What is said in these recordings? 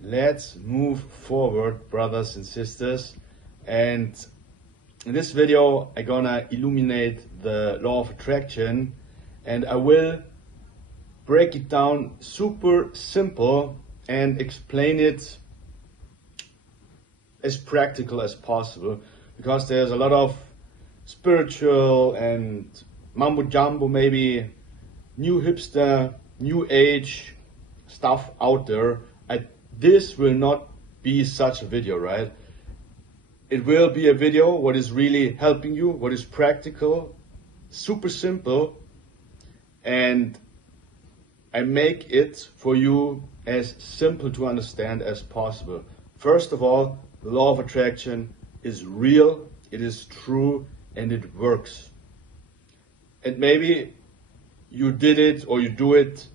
Let's move forward, brothers and sisters. And in this video, I'm gonna illuminate the law of attraction, and I will break it down super simple and explain it as practical as possible, because there's a lot of spiritual and mumbo jumbo, maybe new hipster, new age stuff out there. This will not be such a video, right? It will be a video what is really helping you, what is practical, super simple, and I make it for you as simple to understand as possible. First of all, the law of attraction is real, it is true, and it works. And maybe you did it or you do it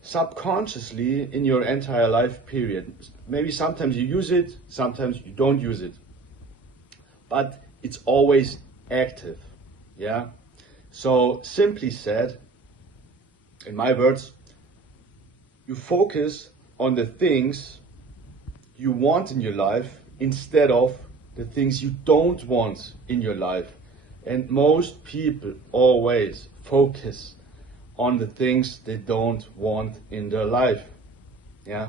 subconsciously in your entire life period. Maybe sometimes you use it, sometimes you don't use it. But it's always active, yeah? So simply said, in my words, you focus on the things you want in your life instead of the things you don't want in your life. And most people always focus on the things they don't want in their life. Yeah,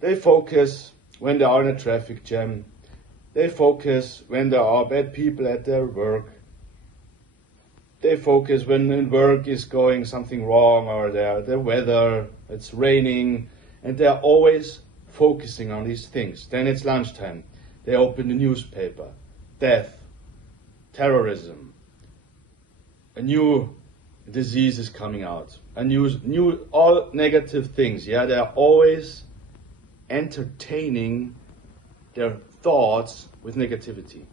they focus when they are in a traffic jam. They focus when there are bad people at their work. They focus when in work is going something wrong, or the weather, it's raining, and they're always focusing on these things. Then it's lunchtime. They open the newspaper. Death, terrorism, a new disease is coming out, a new all negative things. Yeah, they're always entertaining their thoughts with negativity.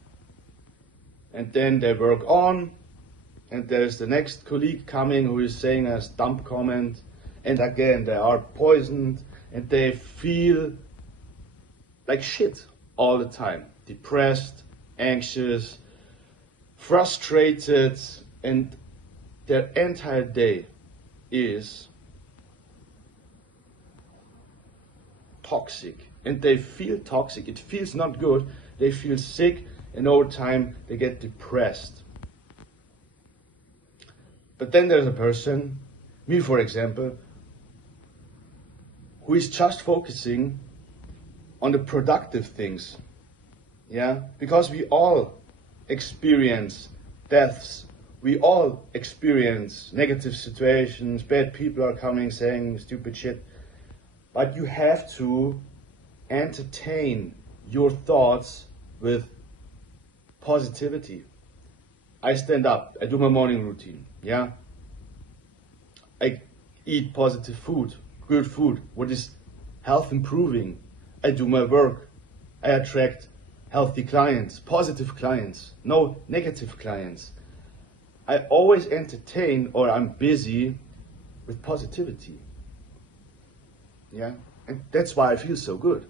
And then they work on, and there's the next colleague coming who is saying a dumb comment, and again they are poisoned, and they feel like shit all the time. Depressed, anxious, frustrated, and their entire day is toxic. And they feel toxic. It feels not good. They feel sick, and over time they get depressed. But then there's a person, me for example, who is just focusing on the productive things. Yeah? Because we all experience deaths. We all experience negative situations, bad people are coming saying stupid shit. But you have to entertain your thoughts with positivity. I stand up, I do my morning routine, yeah? I eat positive food, good food, what is health improving. I do my work, I attract healthy clients, positive clients, no negative clients. I always entertain, or I'm busy with positivity. Yeah, and that's why I feel so good,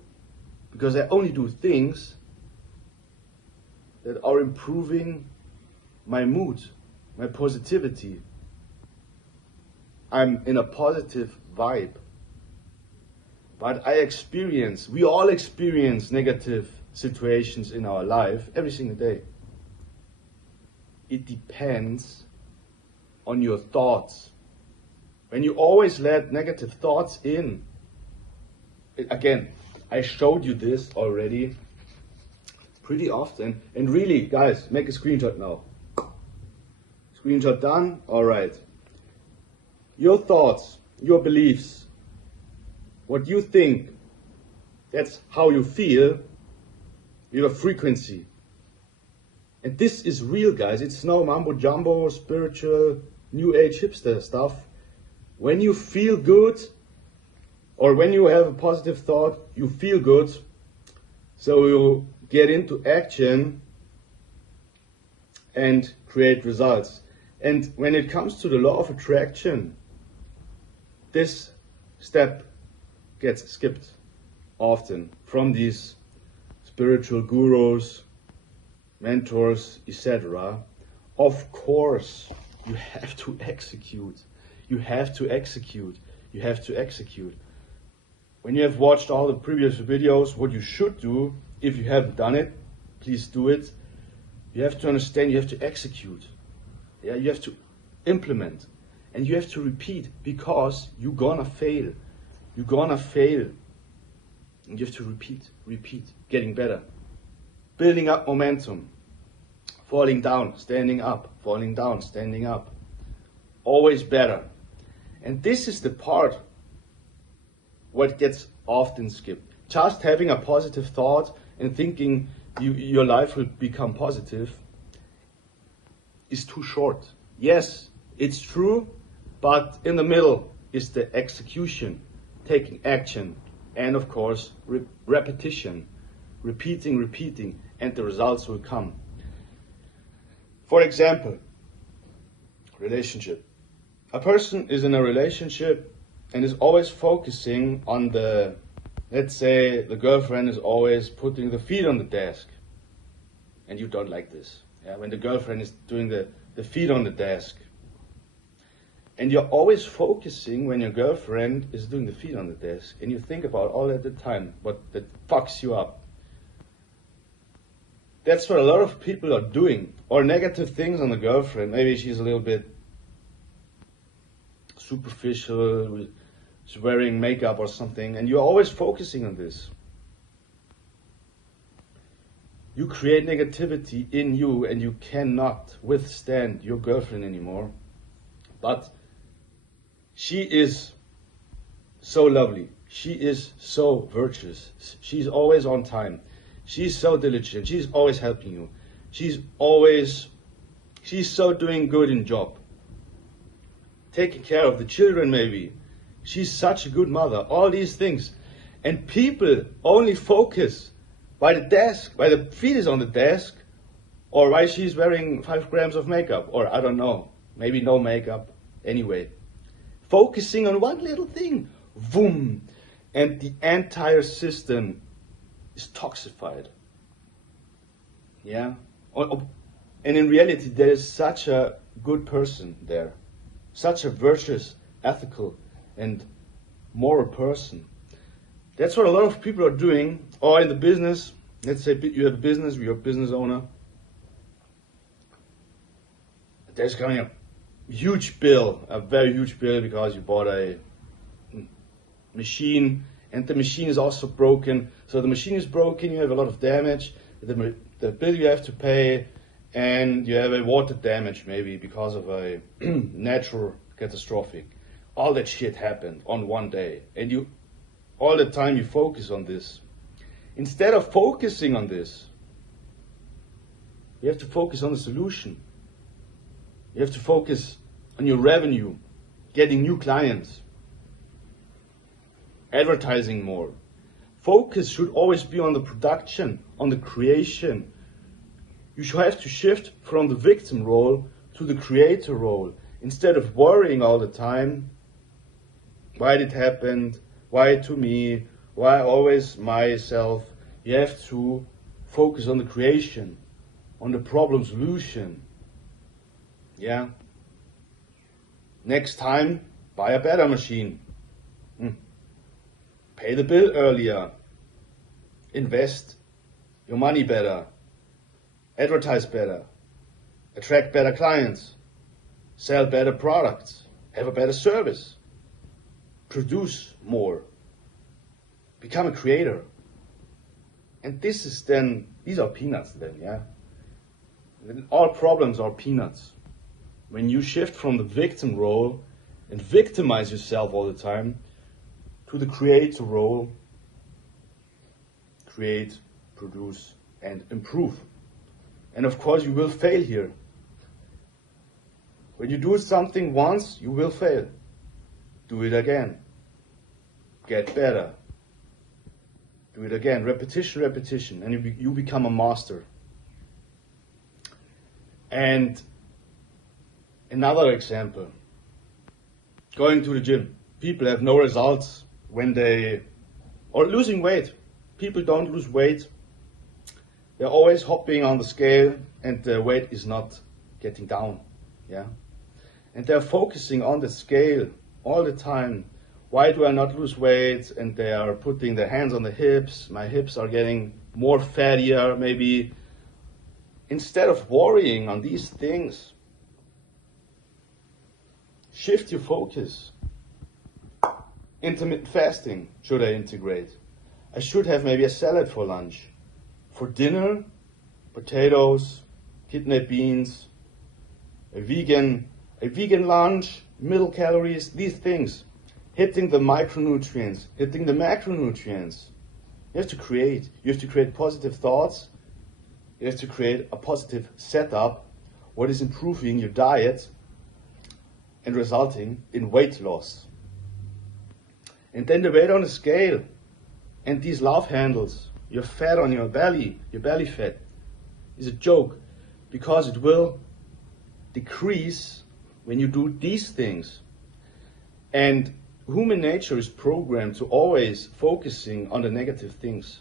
because I only do things that are improving my mood, my positivity. I'm in a positive vibe. But we all experience negative situations in our life every single day. It depends on your thoughts. When you always let negative thoughts in, again, I showed you this already pretty often, and really, guys, make a screenshot now. Screenshot done, all right. Your thoughts, your beliefs, what you think, that's how you feel, your frequency. And this is real, guys. It's no mumbo jumbo, spiritual, new age hipster stuff. When you feel good, or when you have a positive thought, you feel good. So you get into action and create results. And when it comes to the law of attraction, this step gets skipped often from these spiritual gurus, mentors, etc. Of course, you have to execute. You have to execute. You have to execute. when you have watched all the previous videos, what you should do, if you haven't done it, please do it. You have to understand, you have to execute. Yeah, you have to implement. And you have to repeat, because you're gonna fail. You're gonna fail. And you have to repeat, getting better. Building up momentum. Falling down, standing up. Falling down, standing up. Always better. And this is the part what gets often skipped. Just having a positive thought and thinking your life will become positive is too short. Yes, it's true, but in the middle is the execution, taking action, and of course, repetition, repeating, and the results will come. For example, relationship. A person is in a relationship and is always focusing on let's say the girlfriend is always putting the feet on the desk. And you don't like this. Yeah? When the girlfriend is doing the feet on the desk. And you're always focusing when your girlfriend is doing the feet on the desk. And you think about all at the time, what that fucks you up. That's what a lot of people are doing. Or negative things on the girlfriend. Maybe she's a little bit superficial, she's wearing makeup or something, and you're always focusing on this. You create negativity in you and you cannot withstand your girlfriend anymore. But she is so lovely. She is so virtuous. She's always on time. She's so diligent. She's always helping you. She's so doing good in job. Taking care of the children maybe. She's such a good mother. All these things. And people only focus by the desk, by the feet is on the desk, or why she's wearing 5 grams of makeup, or I don't know, maybe no makeup. Anyway, focusing on one little thing, boom, and the entire system is toxified. Yeah? And in reality, there is such a good person there. Such a virtuous, ethical, and moral person. That's what a lot of people are doing. Or in the business, let's say you have a business, you're a business owner. There's coming a huge bill, a very huge bill, because you bought a machine, and the machine is also broken. So the machine is broken, you have a lot of damage, the bill you have to pay, and you have a water damage maybe because of a natural catastrophic. All that shit happened on one day, and all the time you focus on this. Instead of focusing on this, you have to focus on the solution. You have to focus on your revenue, getting new clients, advertising more. Focus should always be on the production, on the creation. You should have to shift from the victim role to the creator role, instead of worrying all the time, why it happened, why to me, why always myself. You have to focus on the creation, on the problem solution. Yeah. Next time, buy a better machine. Pay the bill earlier. Invest your money better. Advertise better. Attract better clients. Sell better products. Have a better service. Produce more. Become a creator. And these are peanuts then, yeah? All problems are peanuts. When you shift from the victim role and victimize yourself all the time to the creator role, create, produce, and improve. And of course you will fail here. When you do something once, you will fail. Do it again. Get better. Do it again. Repetition, and you become a master. And another example, going to the gym. People have no results or losing weight. People don't lose weight. They're always hopping on the scale and the weight is not getting down. Yeah. And they're focusing on the scale all the time, why do I not lose weight? And they are putting their hands on the hips. My hips are getting more fattier, maybe. Instead of worrying on these things, shift your focus. Intermittent fasting, should I integrate? I should have maybe a salad for lunch. For dinner, potatoes, kidney beans, a vegan lunch, middle calories, these things. Hitting the micronutrients, hitting the macronutrients. You have to create positive thoughts. You have to create a positive setup, what is improving your diet and resulting in weight loss. And then the weight on the scale and these love handles, your fat on your belly fat, is a joke, because it will decrease when you do these things. And human nature is programmed to always focusing on the negative things.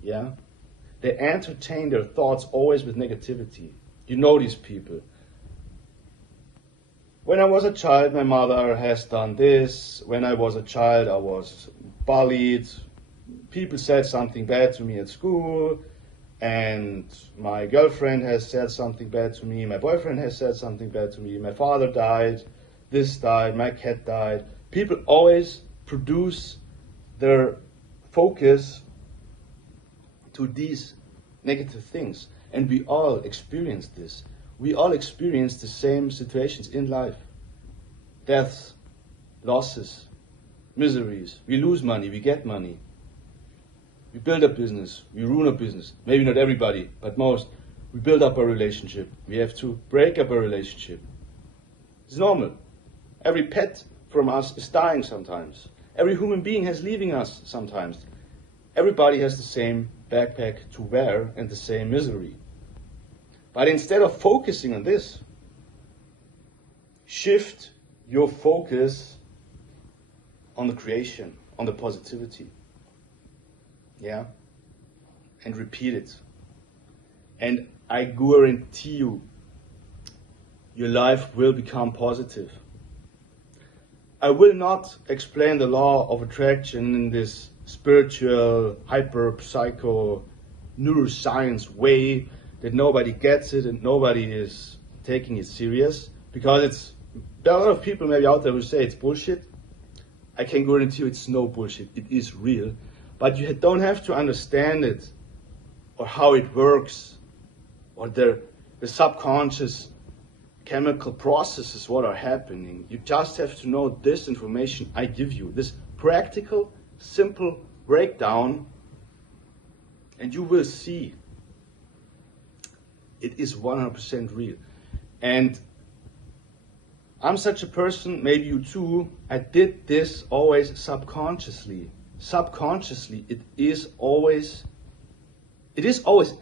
Yeah? They entertain their thoughts always with negativity. You know these people. When I was a child, my mother has done this. When I was a child, I was bullied. People said something bad to me at school. And my girlfriend has said something bad to me. My boyfriend has said something bad to me. My father died. This died. My cat died. People always produce their focus to these negative things. And we all experience this. We all experience the same situations in life. Deaths, losses, miseries. We lose money, we get money. We build a business, we ruin a business. Maybe not everybody, but most. We build up a relationship. We have to break up a relationship. It's normal. Every pet from us is dying sometimes. Every human being is leaving us sometimes. Everybody has the same backpack to wear and the same misery. But instead of focusing on this, shift your focus on the creation, on the positivity. Yeah? And repeat it. And I guarantee you, your life will become positive. I will not explain the law of attraction in this spiritual, hyper-psycho, neuroscience way that nobody gets it and nobody is taking it serious, because there are a lot of people maybe out there who say it's bullshit. I can guarantee you it's no bullshit, it is real, but you don't have to understand it or how it works or the subconscious chemical processes what are happening. You just have to know this information I give you, this practical, simple breakdown, and you will see it is 100% real. And I'm such a person, maybe you too, I did this always subconsciously. Subconsciously, it is always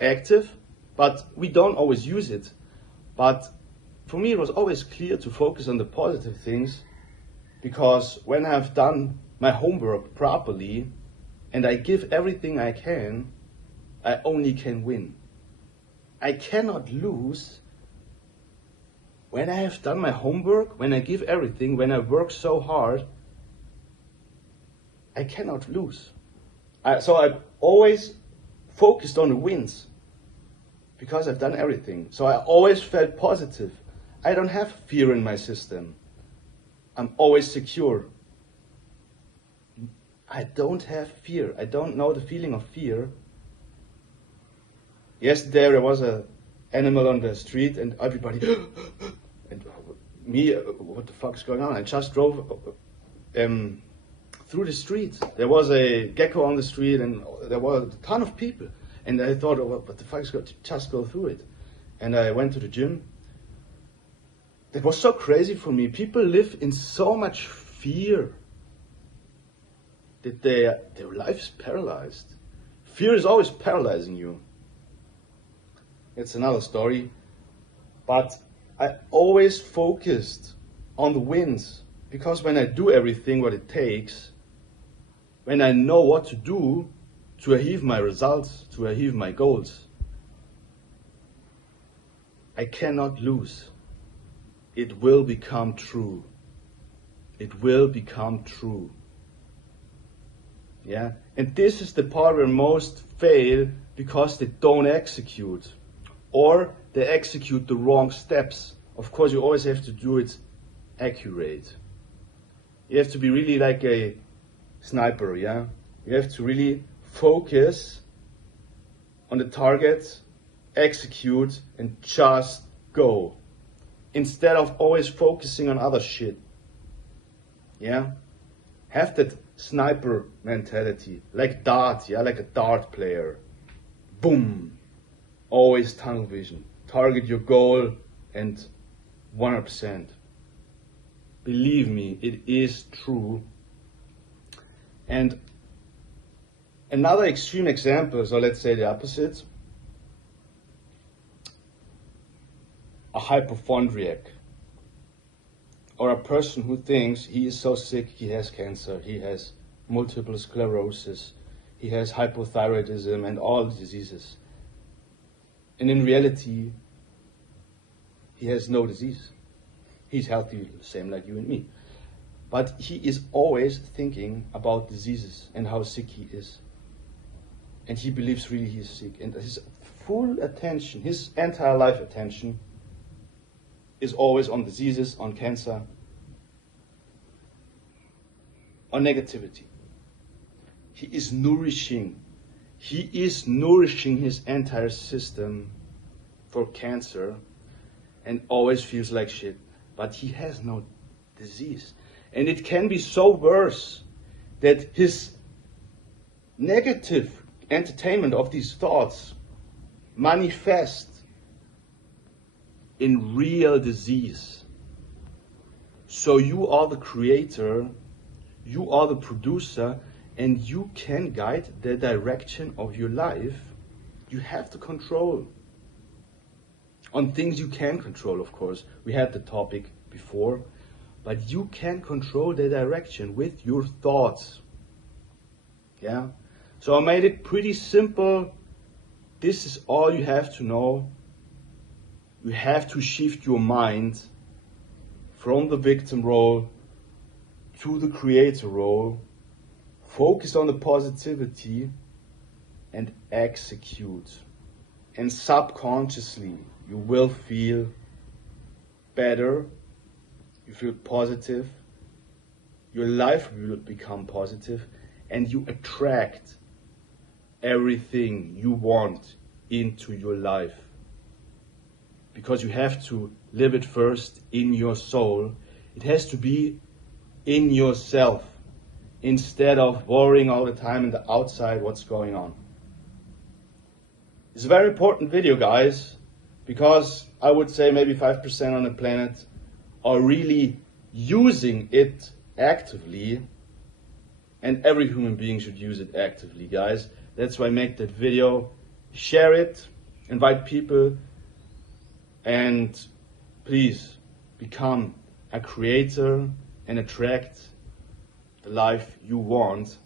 active, but we don't always use it. But for me, it was always clear to focus on the positive things, because when I've done my homework properly and I give everything I can, I only can win. I cannot lose when I have done my homework, when I give everything, when I work so hard. I cannot lose. So I've always focused on the wins because I've done everything. So I always felt positive. I don't have fear in my system. I'm always secure. I don't have fear. I don't know the feeling of fear. Yesterday there was an animal on the street and everybody, and me, what the fuck is going on? I just drove through the street. There was a gecko on the street and there were a ton of people. And I thought, oh, what the fuck is going to just go through it? And I went to the gym. That was so crazy for me. People live in so much fear that their life is paralyzed. Fear is always paralyzing you. It's another story. But I always focused on the wins, because when I do everything what it takes, when I know what to do to achieve my results, to achieve my goals, I cannot lose. It will become true. it will become true. Yeah, and this is the part where most fail because they don't execute, or they execute the wrong steps. Of course, you always have to do it accurate. You have to be really like a sniper, yeah? You have to really focus on the target, execute, and just go. Instead of always focusing on other shit. Yeah? Have that sniper mentality, like dart, yeah, like a dart player. Boom! Always tunnel vision. Target your goal and 100%. Believe me, it is true. And another extreme example, so let's say the opposite, a hypochondriac, or a person who thinks he is so sick, he has cancer, he has multiple sclerosis, he has hypothyroidism and all diseases. And in reality, he has no disease. He's healthy, same like you and me. But he is always thinking about diseases and how sick he is. And he believes really he is sick. And his full attention, his entire life attention, is always on diseases, on cancer, on negativity. He is nourishing his entire system for cancer and always feels like shit. But he has no disease. And it can be so worse that his negative entertainment of these thoughts manifest in real disease. So you are the creator, you are the producer, and you can guide the direction of your life. You have the control. On things you can control, of course. We had the topic before. But you can control the direction with your thoughts. Yeah? So I made it pretty simple. This is all you have to know. You have to shift your mind from the victim role to the creator role. Focus on the positivity and execute. And subconsciously, you will feel better. You feel positive. Your life will become positive, and you attract everything you want into your life. Because you have to live it first in your soul. It has to be in yourself, instead of worrying all the time in the outside what's going on. It's a very important video, guys, because I would say maybe 5% on the planet are really using it actively, and every human being should use it actively, guys. That's why I make that video. Share it, invite people, and please become a creator and attract the life you want